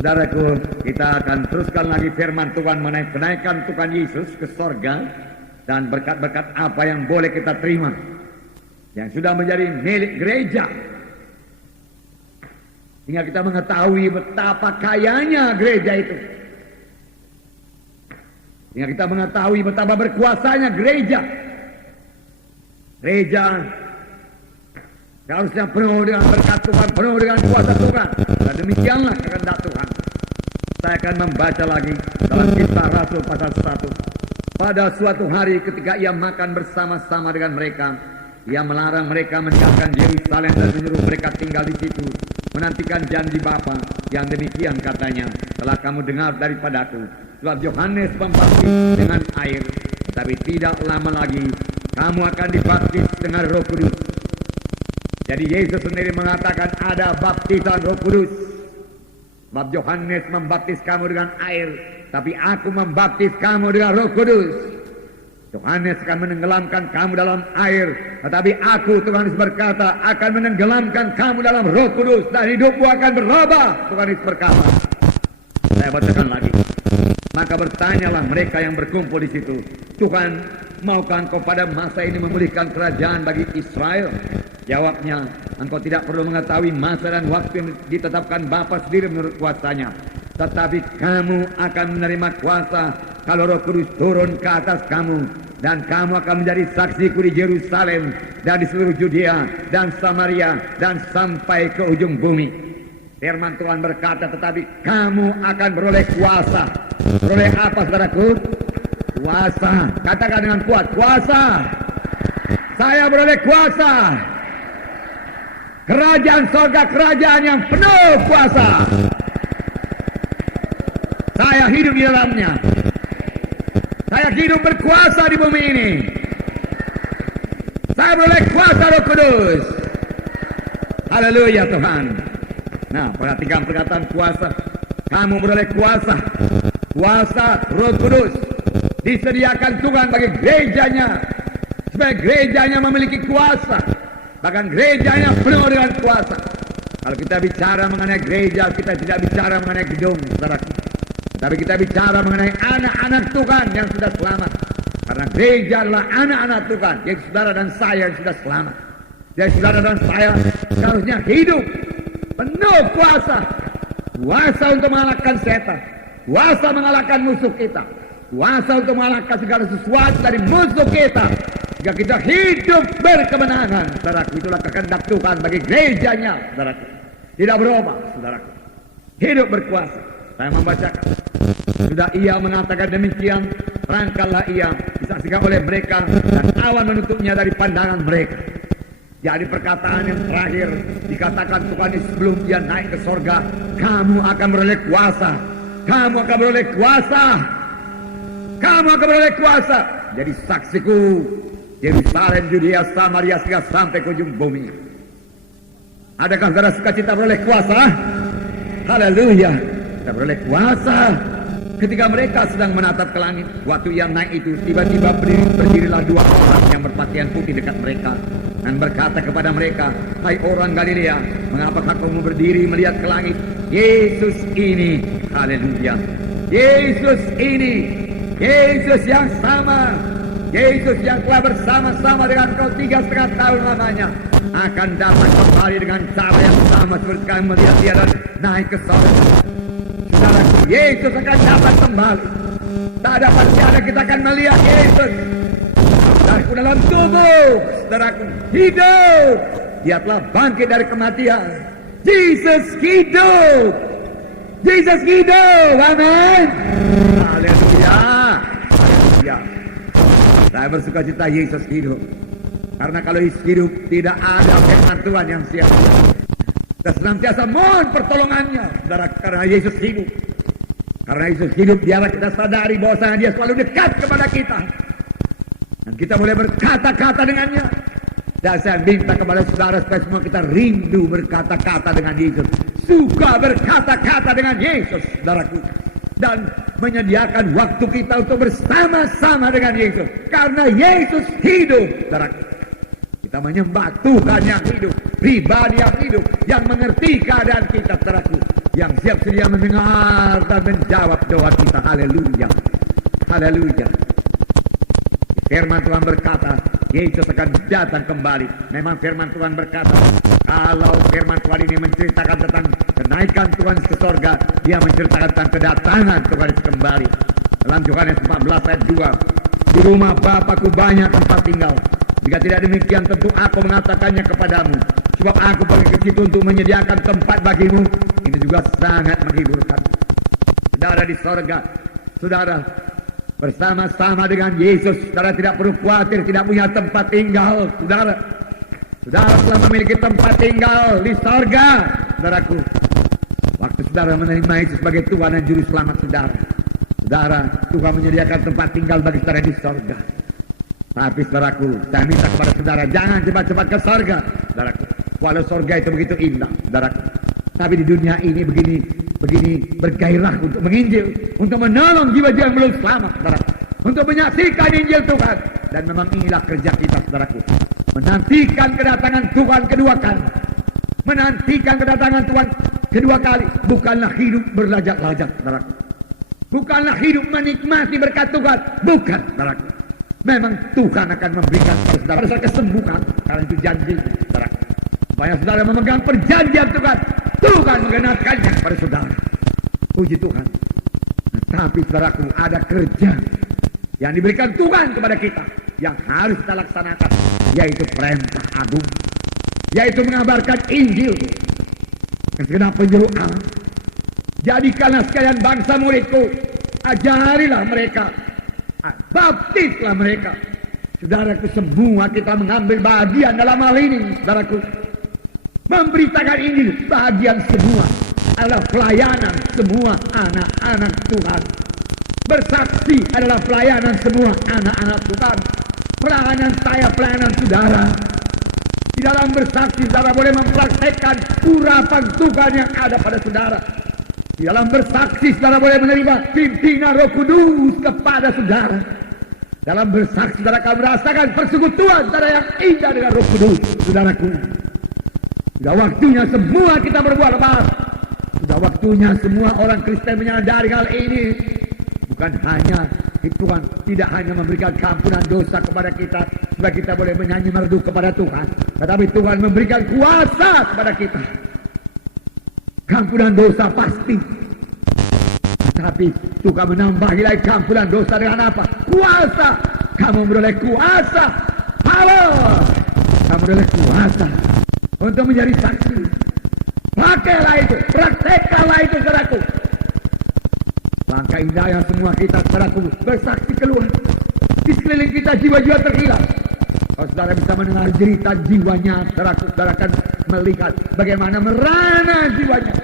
Saudaraku, kita akan teruskan lagi firman Tuhan mengenai kenaikan Tuhan Yesus ke sorga dan berkat-berkat apa yang boleh kita terima yang sudah menjadi milik gereja, sehingga kita mengetahui betapa kayanya gereja itu, sehingga kita mengetahui betapa berkuasanya gereja. Gereja seharusnya penuh dengan berkat Tuhan, penuh dengan kuasa Tuhan. Dan demikianlah kehendak Tuhan. Saya akan membaca lagi dalam Kisah Rasul pasal 1. Pada suatu hari ketika ia makan bersama-sama dengan mereka, ia melarang mereka meninggalkan Yerusalem dan menyuruh mereka tinggal di situ, menantikan janji Bapa yang demikian katanya, telah kamu dengar daripadaku. Sebab Yohanes membaptis dengan air, tapi tidak lama lagi kamu akan dibaptis dengan Roh Kudus. Jadi Yesus sendiri mengatakan ada baptisan Roh Kudus. Sebab Yohanes membaptis kamu dengan air, tapi aku membaptis kamu dengan Roh Kudus. Yohanes akan menenggelamkan kamu dalam air, tetapi aku, Tuhan Yesus berkata, akan menenggelamkan kamu dalam Roh Kudus dan hidupmu akan berubah. Tuhan Yesus berkata. Saya bacakan lagi. Maka bertanyalah mereka yang berkumpul di situ, Tuhan, maukah engkau pada masa ini memulihkan kerajaan bagi Israel? Jawabnya, engkau tidak perlu mengetahui masa dan waktu yang ditetapkan Bapa sendiri menurut kuasanya. Tetapi kamu akan menerima kuasa kalau Roh Kudus turun ke atas kamu, dan kamu akan menjadi saksiku di Yerusalem dan di seluruh Judea dan Samaria dan sampai ke ujung bumi. Firman Tuhan berkata, tetapi kamu akan beroleh kuasa. Beroleh apa, saudaraku? Kuasa. Katakan dengan kuat, kuasa. Saya beroleh kuasa. Kerajaan sorga, kerajaan yang penuh kuasa. Saya hidup di dalamnya. Saya hidup berkuasa di bumi ini. Saya beroleh kuasa Roh Kudus. Haleluya Tuhan. Nah, perhatikan perkataan kuasa. Kamu beroleh kuasa. Kuasa Roh Kudus disediakan Tuhan bagi gerejanya, supaya gerejanya memiliki kuasa. Bahkan gerejanya penuh dengan kuasa. Kalau kita bicara mengenai gereja, kita tidak bicara mengenai gedung, saudaraku. Tapi kita bicara mengenai anak-anak Tuhan yang sudah selamat. Karena gereja adalah anak-anak Tuhan, yaitu saudara dan saya yang sudah selamat. Jadi saudara dan saya seharusnya hidup penuh kuasa. Kuasa untuk mengalahkan setan. Kuasa mengalahkan musuh kita. Kuasa untuk mengalahkan segala sesuatu dari musuh kita. Jika kita hidup berkemenangan, saudaraku, itulah kehendak Tuhan bagi gerejanya, saudaraku. Tidak berubah, saudaraku. Hidup berkuasa. Saya membacakan. Sudah ia mengatakan demikian, terangkanlah ia, disaksikan oleh mereka, dan awan menutupnya dari pandangan mereka. Jadi perkataan yang terakhir dikatakan Tuhan sebelum dia naik ke sorga, kamu akan beroleh kuasa. Kamu akan beroleh kuasa. Kamu akan beroleh kuasa. Jadi saksiku Yerusalem, Judea, Samaria, sehingga sampai ke ujung bumi. Adakah saudara sukacita beroleh kuasa? Haleluya. Kita beroleh kuasa. Ketika mereka sedang menatap ke langit, waktu yang naik itu, tiba-tiba berdirilah dua orang yang berpakaian putih dekat mereka dan berkata kepada mereka, hai orang Galilea, mengapakah kamu berdiri melihat ke langit? Yesus ini, haleluya, Yesus ini, Yesus yang sama, Yesus yang telah bersama-sama dengan kau 3,5 tahun lamanya, akan datang kembali dengan cara yang sama seperti kami melihat dia dan naik ke sorga. Saudaraku, Yesus akan datang kembali. Tak dapat tiada kita akan melihat Yesus. Saudaraku, dalam tubuh, saudaraku, hidup. Dia telah bangkit dari kematian. Yesus hidup. Yesus hidup. Amin. Haleluya. Haleluya. Saya bersuka cita Yesus hidup. Karena kalau Yesus hidup, tidak ada firman Tuhan yang sia-sia. Kita senantiasa mohon pertolongannya, saudara, karena Yesus hidup. Karena Yesus hidup, biarlah kita sadari bahwasanya dia selalu dekat kepada kita. Dan kita boleh berkata-kata dengannya. Dan saya minta kepada saudara supaya semua kita rindu berkata-kata dengan Yesus. Suka berkata-kata dengan Yesus, saudaraku. Dan menyediakan waktu kita untuk bersama-sama dengan Yesus. Karena Yesus hidup, saudaraku. Kita menyembah Tuhan yang hidup, pribadi yang hidup, yang mengerti keadaan kita, saudaraku. yang siap sedia mendengar dan menjawab doa kita. Haleluya, haleluya. Firman Tuhan berkata, Yesus akan datang kembali. Memang firman Tuhan berkata, kalau firman Tuhan ini menceritakan tentang kenaikan Tuhan ke sorga, dia menceritakan tentang kedatangan Tuhan kembali. Dalam Yohanes 14 ayat 2, di rumah Bapakku banyak tempat tinggal. Jika tidak demikian, tentu aku mengatakannya kepadamu. Sebab aku pergi ke situ untuk menyediakan tempat bagimu. Ini juga sangat menghiburkan. Saudara di sorga, saudara bersama-sama dengan Yesus, saudara tidak perlu khawatir tidak punya tempat tinggal. Saudara telah memiliki tempat tinggal di sorga, saudaraku. Waktu saudara menerima Yesus sebagai Tuhan dan Juru Selamat saudara, Tuhan menyediakan tempat tinggal bagi saudara di sorga. Tapi saudaraku, saya minta kepada saudara, jangan cepat-cepat ke sorga, saudaraku. Walau sorga itu begitu indah, saudaraku. Tapi di dunia ini begini bergairah untuk menginjil, untuk menolong jiwa-jiwa yang belum selamat, saudaraku, untuk menyaksikan Injil Tuhan. Dan memang inilah kerja kita, saudaraku, menantikan kedatangan Tuhan kedua kali. Menantikan kedatangan Tuhan kedua kali bukanlah hidup berlajak-lajak, saudaraku. Bukanlah hidup menikmati berkat Tuhan, bukan, saudaraku. Memang Tuhan akan memberikan kepada saudara kesembuhan, karena itu janji, saudaraku. Supaya saudara memegang perjanjian Tuhan, Tuhan mengenakannya kepada saudara. Puji Tuhan. Nah, tapi saudaraku, ada kerja yang diberikan Tuhan kepada kita, yang harus kita laksanakan, yaitu perintah agung, yaitu mengabarkan Injil ke segenap penjuru alam. Jadikanlah sekalian bangsa muridku, ajarilah mereka, baptislah mereka. Saudaraku, semua kita mengambil bagian dalam hal ini, saudaraku. Memberitakan Injil, bagian semua adalah pelayanan semua anak-anak Tuhan. Bersaksi adalah pelayanan semua anak-anak Tuhan. Pelayanan saya, pelayanan saudara. Di dalam bersaksi, saudara boleh mempraktekkan urapan Tuhan yang ada pada saudara. Di dalam bersaksi, saudara boleh menerima pimpinan Roh Kudus kepada saudara. Dalam bersaksi, saudara akan merasakan persekutuan saudara yang indah dengan Roh Kudus, saudaraku. Sudah waktunya semua kita berbuat baik. Sudah waktunya semua orang Kristen menyadari hal ini. Bukan hanya Tuhan tidak hanya memberikan keampunan dosa kepada kita supaya kita boleh menyanyi merdu kepada Tuhan, tetapi Tuhan memberikan kuasa kepada kita. Keampunan dosa pasti, tetapi Tuhan menambahi lagi keampunan dosa dengan apa? Kuasa. Kamu beroleh kuasa, power. Kamu beroleh kuasa untuk menjadi saksi. Pakailah itu, praktekkanlah itu, saudaraku. Langkah indahnya semua kita, saudaraku, bersaksi keluar. Di sekeliling kita jiwa-jiwa terhilang. Kalau saudara bisa mendengar cerita jiwanya, saudaraku, saudara akan melihat bagaimana merana jiwanya.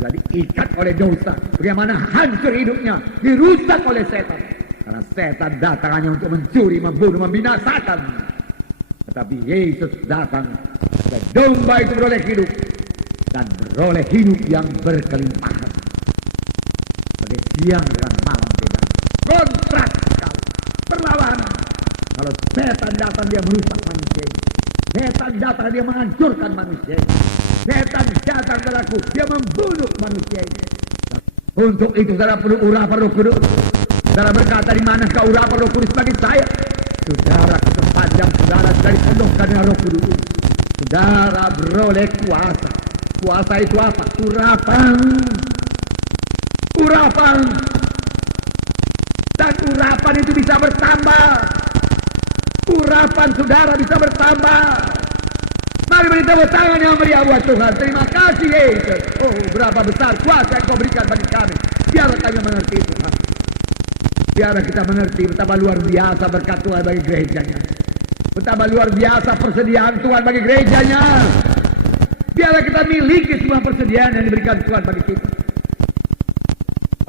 Sudah diikat oleh dosa. Bagaimana hancur hidupnya, dirusak oleh setan. Karena setan datang hanya untuk mencuri, membunuh, membinasakan. Tetapi Yesus datang, dan domba itu beroleh hidup, dan beroleh hidup yang berkelimpahan. Sebagai siang dan malam beda. Kontrak sekali, perlawanan. Kalau setan datang dia merusak manusia. Setan datang dia menghancurkan manusia. Setan datang saudaraku, dia membunuh manusia ini. Untuk itu saudara perlu urapan Roh Kudus. Saudara berkata, di manakah urapan Roh Kudus bagi saya? Saudara sepanjang saudara dari penuhkan dengan Roh Kudus, saudara beroleh kuasa. Kuasa itu apa? Urapan. Urapan. Dan urapan itu bisa bertambah. Urapan saudara bisa bertambah. Mari beri tepuk tangan yang meriah buat Tuhan. Terima kasih Yesus. Oh, berapa besar kuasa yang kau berikan bagi kami. Biarlah kami mengerti Tuhan. Biarlah kita mengerti betapa luar biasa berkat Tuhan bagi gerejanya. Betapa luar biasa persediaan Tuhan bagi gerejanya. Biarlah kita miliki semua persediaan yang diberikan Tuhan bagi kita.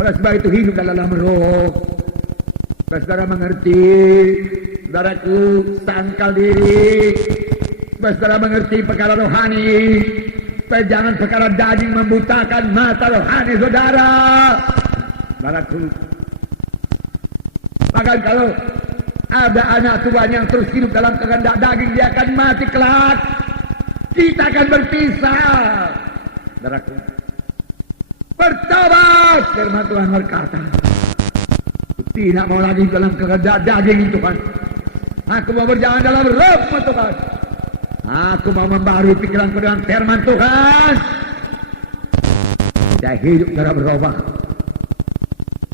Oleh sebab itu hidup dalam roh. Saudara mengerti, saudaraku, sangkal diri. Saudara mengerti perkara rohani. Supaya jangan perkara daging membutakan mata rohani saudara. Saudaraku, bahkan kalau ada anak Tuhan yang terus hidup dalam kehendak daging, dia akan mati kelak. Kita akan berpisah. Saudaraku, Bertobat, firman Tuhan berkata. Tidak mau lagi dalam daging Tuhan. Aku mau berjalan dalam roh Tuhan. Aku mau membarui pikiranku dengan firman Tuhan. Saya hidup secara berubah,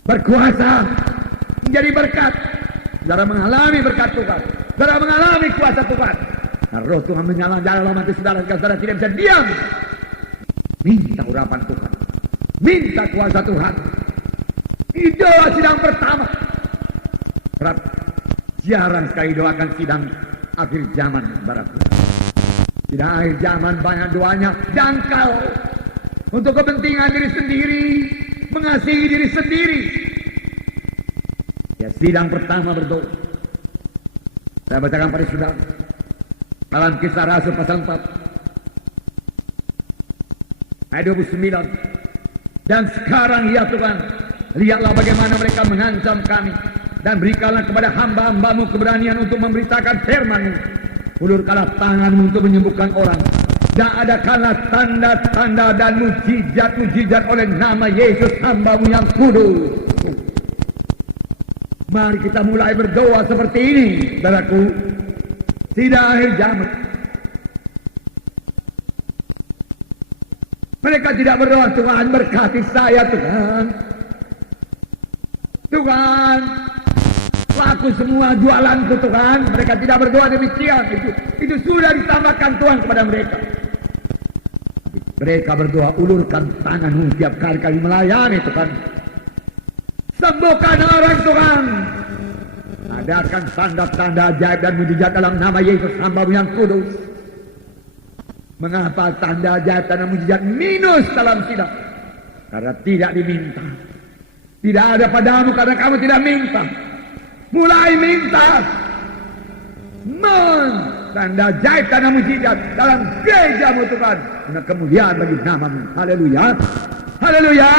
berkuasa, menjadi berkat. Saudara mengalami berkat Tuhan, saudara mengalami kuasa Tuhan. Nah, roh Tuhan menyala dalam hati saudara, saudara tidak bisa diam. Minta urapan Tuhan, minta kuasa Tuhan. Ini doa sidang pertama. Sebab jarang sekali doakan sidang akhir zaman, saudaraku. Sidang akhir zaman banyak doanya dangkal untuk kepentingan diri sendiri, mengasihi diri sendiri. Ya, sidang pertama berdoa. Saya bacakan pada saudara dalam Kisah Rasul pasal 4 ayat 29. Dan sekarang ya Tuhan, lihatlah bagaimana mereka mengancam kami, dan berikanlah kepada hamba-hambamu keberanian untuk memberitakan firman-Mu. Ulurkanlah tangan-Mu untuk menyembuhkan orang, dan adakanlah tanda-tanda dan mujizat-mujizat oleh nama Yesus hamba-Mu yang kudus. Mari kita mulai berdoa seperti ini, saudaraku. Sidang akhir zaman. Mereka tidak berdoa, Tuhan berkati saya Tuhan. Tuhan, laku semua jualanku Tuhan. Mereka tidak berdoa demikian. Itu sudah ditambahkan Tuhan kepada mereka. Mereka berdoa, ulurkan tangan-Mu tiap kali melayani Tuhan. Sembuhkan orang Tuhan. Adakan tanda-tanda ajaib dan mujizat dalam nama Yesus hamba-Mu yang kudus. Mengapa tanda ajaib dan mujizat minus dalam sidang? Karena tidak diminta. Tidak ada padamu karena kamu tidak minta. Mulai minta. Tanda ajaib dan mujizat dalam gereja-Mu Tuhan. Karena kemuliaan bagi nama-Mu. Haleluya. Haleluya.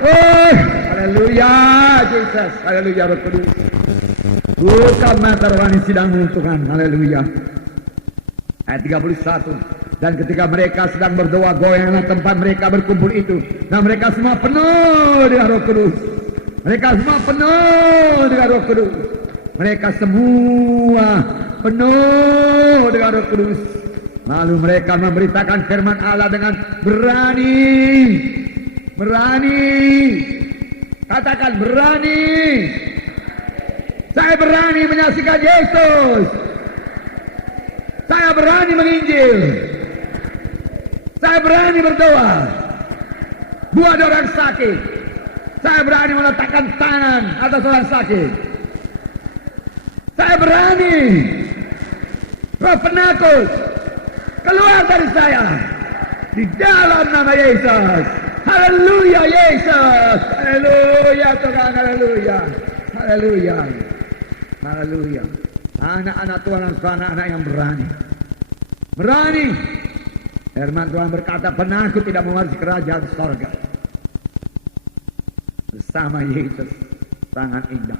Oh, haleluya Yesus. Haleluya Roh Kudus. Buka mata rohani sidang-Mu Tuhan. Haleluya. Ayat 31. Dan ketika mereka sedang berdoa, goyanglah tempat mereka berkumpul itu. Nah, mereka semua penuh dengan Roh Kudus. Mereka semua penuh dengan Roh Kudus. Mereka semua penuh dengan Roh Kudus. Lalu mereka memberitakan firman Allah dengan berani. Berani. Katakan berani. Saya berani menyaksikan Yesus. Saya berani menginjil. Saya berani berdoa. Buat orang sakit. Saya berani meletakkan tangan atas orang sakit. Saya berani. Roh penakut keluar dari saya. Di dalam nama Yesus. Haleluya Yesus. Haleluya Tuhan. Haleluya. Haleluya. Haleluya. Anak-anak Tuhan adalah anak-anak yang berani. Berani. Firman Tuhan berkata, penakut tidak mewarisi kerajaan sorga. Bersama Yesus sangat indah.